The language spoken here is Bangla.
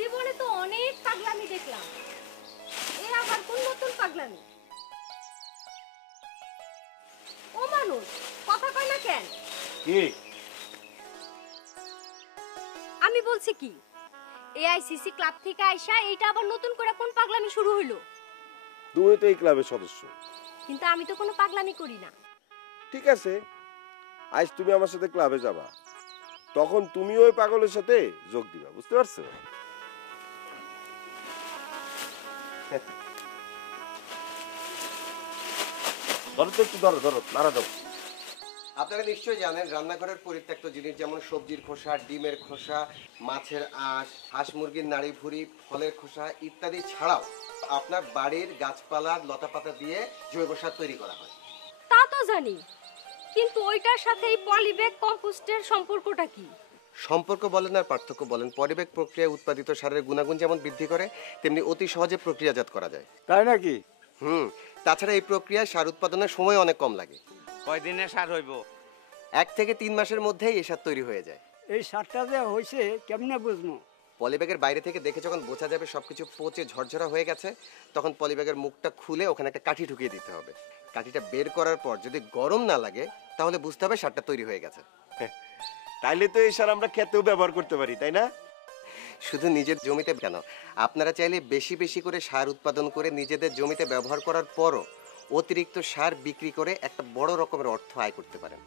জীবনে তো অনেক পাগলামি দেখলাম, এ আবার কোন নতুন পাগলামি? ও মানুষ কথা কয় না কেন? কি আমি বলছি কি, এআইসিসি ক্লাব থেকে আইসা এইটা আবার নতুন করে কোন পাগলামি শুরু হইলো? তুমি তো এই ক্লাবের সদস্য। কিন্তু আমি তো কোনো পাগলামি করি না। ঠিক আছে, আজ তুমি আমার সাথে ক্লাবে যাবা, তখন তুমি ওই পাগলের সাথে যোগ দিবা, বুঝতে পারছো? ধরো তো একটু, ধরো ধরো, নাড়া দাও। আপনারা নিশ্চয়ই জানেন রান্নাঘরের পরিত্যক্ত জিনিস যেমন সবজির খোসা, ডিমের খোসা, মাছের আঁশ, হাঁস মুরগির নাড়ি ভুড়ি, ফলের খোসা ইত্যাদি ছাড়াও আপনার বাড়ির গাছপালা লতাপাতা দিয়ে জৈব সার তৈরি করা হয়। তা তো জানি, কিন্তু ওইটার সাথে এই পলিব্যাগ কম্পোস্টের সম্পর্কটা কি? সম্পর্ক বলেন আর পার্থক্য বলেন, পরিবেক প্রক্রিয়ায় উৎপাদিত সারের গুণাগুণ যেমন বৃদ্ধি করে, তেমনি অতি সহজে প্রক্রিয়াজাত করা যায়। তাই নাকি? তাছাড়া এই প্রক্রিয়ায় সার উৎপাদনের সময় অনেক কম লাগে। কয়দিনে সার হইব? 1 থেকে 3 মাসের মধ্যেই এই সার তৈরি হয়ে যায়। এই সারটা যে হয়েছে কেমনে বুঝবো? পলিব্যাগের বাইরে থেকে দেখে যখন বোঝা যাবে সবকিছু পচে ঝরঝরা হয়ে গেছে, তখন পলিব্যাগের মুখটা খুলে ওখানে একটা কাঠি ঢুকিয়ে দিতে হবে। কাঠিটা বের করার পর যদি গরম না লাগে তাহলে বুঝতে হবে সারটা তৈরি হয়ে গেছে। তাইলে তো এই সার আমরা খেতেও ব্যবহার করতে পারি, তাই না? শুধু নিজের জমিতে কেন, আপনারা চাইলে বেশি বেশি করে সার উৎপাদন করে নিজেদের জমিতে ব্যবহার করার পরও অতিরিক্ত সার বিক্রি করে একটা বড় রকমের অর্থ আয় করতে পারেন।